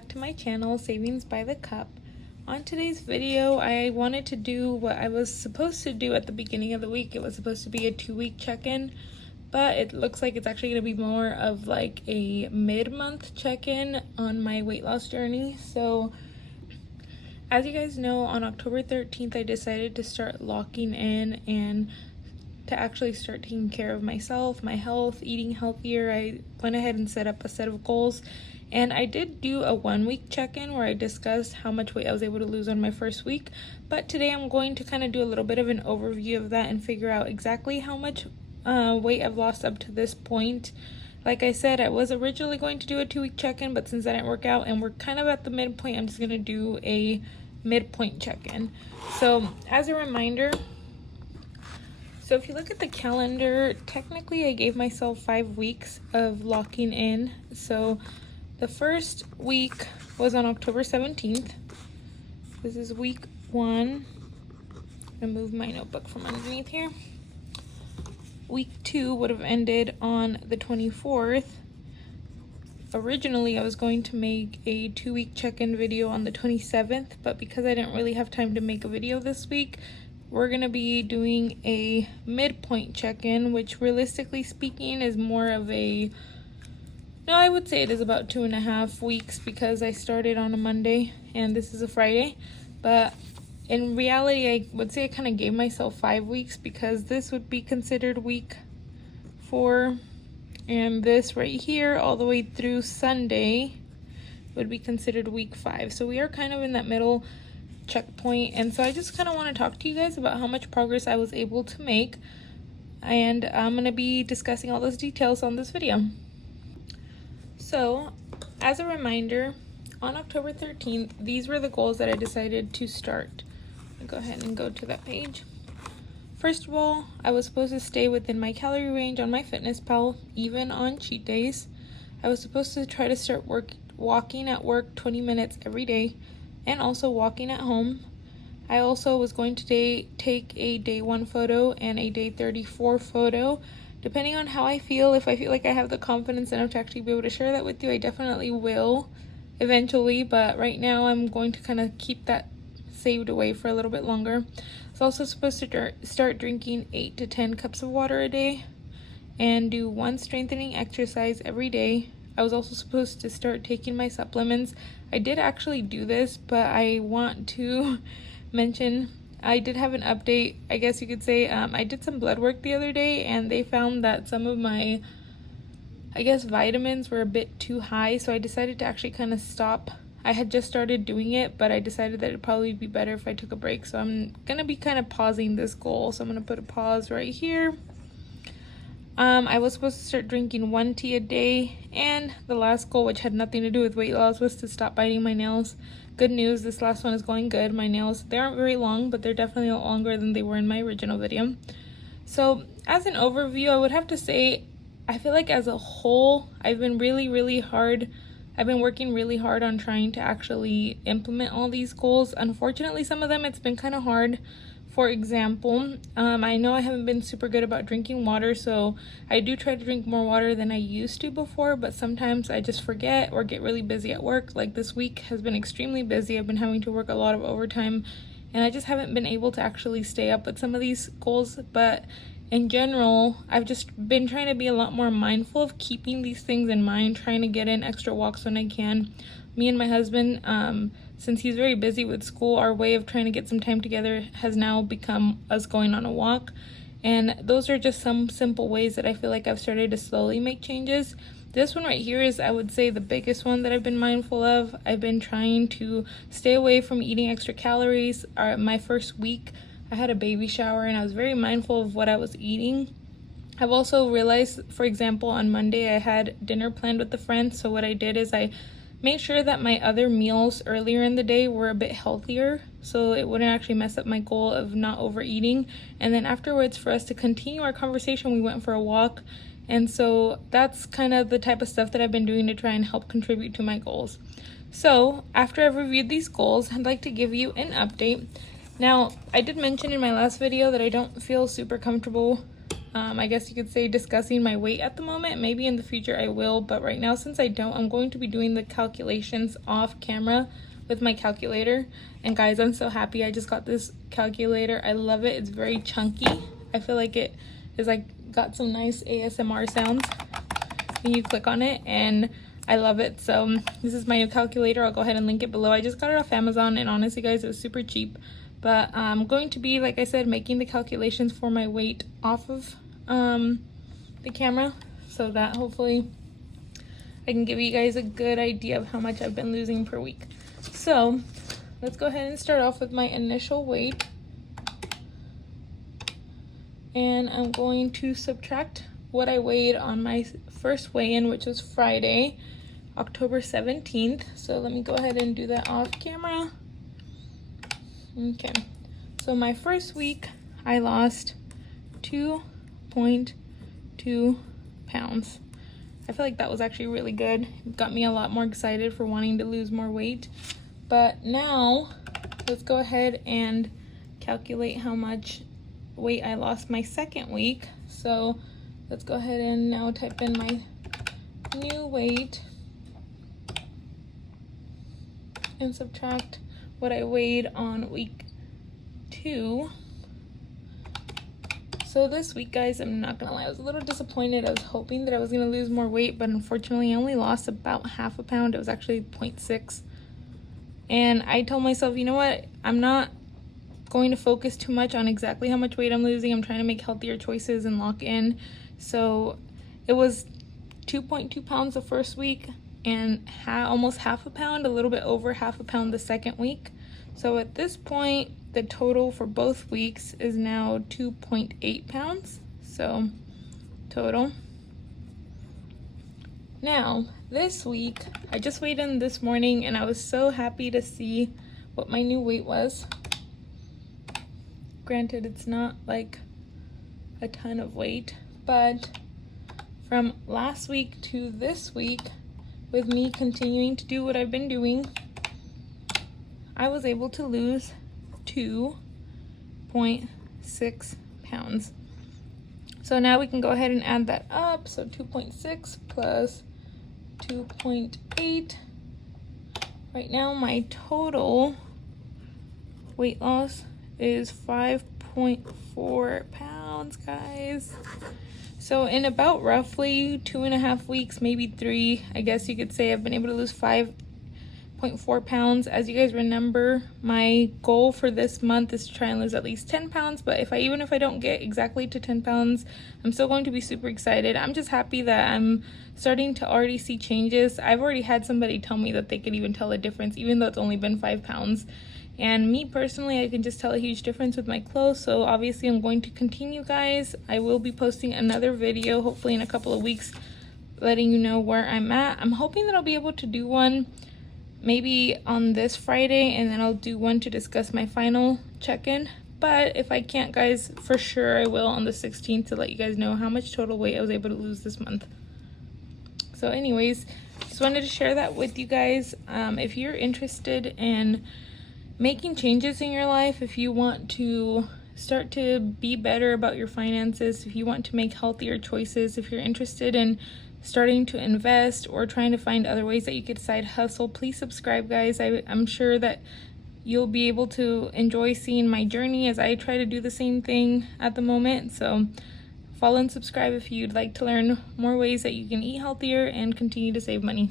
back to my channel, Savings by the Cup. On today's video, I wanted to do what I was supposed to do at the beginning of the week. It was supposed to be a 2-week check-in, but it looks like it's actually going to be more of like a mid-month check-in on my weight loss journey. So as you guys know, on October 13th, I decided to start locking in and to actually start taking care of myself, my health, eating healthier. I went ahead and set up a set of goals, and I did do a 1-week check-in where I discussed how much weight I was able to lose on my first week. But today I'm going to kind of do a little bit of an overview of that and figure out exactly how much weight I've lost up to this point. Like I said, I was originally going to do a 2-week check-in, but since that didn't work out and we're kind of at the midpoint, I'm just going to do a midpoint check-in. So as a reminder, so if you look at the calendar, technically I gave myself 5 weeks of locking in. So the first week was on October 17th. This is week 1. I'm gonna move my notebook from underneath here. Week 2 would have ended on the 24th. Originally, I was going to make a 2-week check-in video on the 27th, but because I didn't really have time to make a video this week, we're going to be doing a midpoint check-in, which realistically speaking is more of a, no, I would say it is about 2.5 weeks because I started on a Monday and this is a Friday. But in reality, I would say I kind of gave myself 5 weeks because this would be considered week 4. And this right here, all the way through Sunday, would be considered week 5. So we are kind of in that middle checkpoint. And so I just kind of want to talk to you guys about how much progress I was able to make. And I'm going to be discussing all those details on this video. So as a reminder, on October 13th, these were the goals that I decided to start. I'll go ahead and go to that page. First of all, I was supposed to stay within my calorie range on MyFitnessPal, even on cheat days. I was supposed to try to start walking at work 20 minutes every day, and also walking at home. I also was going to take a day 1 photo and a day 34 photo, depending on how I feel. If I feel like I have the confidence enough to actually be able to share that with you, I definitely will eventually, but right now I'm going to kind of keep that saved away for a little bit longer. I was also supposed to start drinking 8 to 10 cups of water a day and do 1 strengthening exercise every day. I was also supposed to start taking my supplements. I did actually do this, but I want to mention I did have an update, I guess you could say. I did some blood work the other day and they found that some of my, I guess, vitamins were a bit too high, so I decided to actually kind of stop. I had just started doing it, but I decided that it'd probably be better if I took a break. So I'm going to be kind of pausing this goal. So I'm going to put a pause right here. I was supposed to start drinking 1 tea a day. And the last goal, which had nothing to do with weight loss, was to stop biting my nails. Good news, this last one is going good. My nails, they aren't very long, but they're definitely a lot longer than they were in my original video. So as an overview, I would have to say, I feel like as a whole, I've been working really hard on trying to actually implement all these goals. Unfortunately, some of them, it's been kind of hard. For example, I know I haven't been super good about drinking water, so I do try to drink more water than I used to before, but sometimes I just forget or get really busy at work. Like this week has been extremely busy. I've been having to work a lot of overtime, and I just haven't been able to actually stay up with some of these goals. But in general, I've just been trying to be a lot more mindful of keeping these things in mind, trying to get in extra walks when I can. Me and my husband, since he's very busy with school, our way of trying to get some time together has now become us going on a walk. And those are just some simple ways that I feel like I've started to slowly make changes. This one right here is, I would say, the biggest one that I've been mindful of. I've been trying to stay away from eating extra calories. My first week, I had a baby shower and I was very mindful of what I was eating. I've also realized, for example, on Monday I had dinner planned with a friend. So what I did is I made sure that my other meals earlier in the day were a bit healthier so it wouldn't actually mess up my goal of not overeating. And then afterwards, for us to continue our conversation, we went for a walk. And so that's kind of the type of stuff that I've been doing to try and help contribute to my goals. So after I've reviewed these goals, I'd like to give you an update. Now, I did mention in my last video that I don't feel super comfortable I guess you could say, discussing my weight at the moment. Maybe in the future I will, but right now, since I don't, I'm going to be doing the calculations off camera with my calculator. And guys, I'm so happy I just got this calculator. I love it. It's very chunky. I feel like it is like got some nice ASMR sounds when you click on it, and I love it. So this is my new calculator. I'll go ahead and link it below. I just got it off Amazon, and honestly guys, it was super cheap. But I'm going to be, like I said, making the calculations for my weight off of the camera, so that hopefully I can give you guys a good idea of how much I've been losing per week. So let's go ahead and start off with my initial weight, and I'm going to subtract what I weighed on my first weigh-in, which was Friday, October 17th. So let me go ahead and do that off camera. Okay, so my first week I lost 2.2 pounds. I feel like that was actually really good. It got me a lot more excited for wanting to lose more weight. But now let's go ahead and calculate how much weight I lost my second week. So let's go ahead and now type in my new weight and subtract what I weighed on week 2. So this week, guys, I'm not gonna lie, I was a little disappointed. I was hoping that I was gonna lose more weight, but unfortunately I only lost about half a pound. It was actually 0.6. And I told myself, you know what, I'm not going to focus too much on exactly how much weight I'm losing. I'm trying to make healthier choices and lock in. So it was 2.2 pounds the first week, and almost half a pound, a little bit over half a pound the second week. So at this point, the total for both weeks is now 2.8 pounds. So total. Now, this week, I just weighed in this morning, and I was so happy to see what my new weight was. Granted, it's not like a ton of weight, but from last week to this week, with me continuing to do what I've been doing, I was able to lose 2.6 pounds. So now we can go ahead and add that up. So 2.6 plus 2.8. Right now my total weight loss is 5.4 pounds, guys. So in about roughly 2.5 weeks, maybe 3, I guess you could say, I've been able to lose 5.4 pounds. As you guys remember, my goal for this month is to try and lose at least 10 pounds. But even if I don't get exactly to 10 pounds, I'm still going to be super excited. I'm just happy that I'm starting to already see changes. I've already had somebody tell me that they could even tell a difference, even though it's only been 5 pounds. And me personally, I can just tell a huge difference with my clothes. So obviously I'm going to continue, guys. I will be posting another video, hopefully in a couple of weeks, letting you know where I'm at. I'm hoping that I'll be able to do one maybe on this Friday, and then I'll do one to discuss my final check-in. But if I can't, guys, for sure I will on the 16th to let you guys know how much total weight I was able to lose this month. So anyways, just wanted to share that with you guys. If you're interested in making changes in your life, if you want to start to be better about your finances, if you want to make healthier choices, if you're interested in starting to invest or trying to find other ways that you could side hustle, please subscribe, guys. I'm sure that you'll be able to enjoy seeing my journey as I try to do the same thing at the moment. So follow and subscribe if you'd like to learn more ways that you can eat healthier and continue to save money.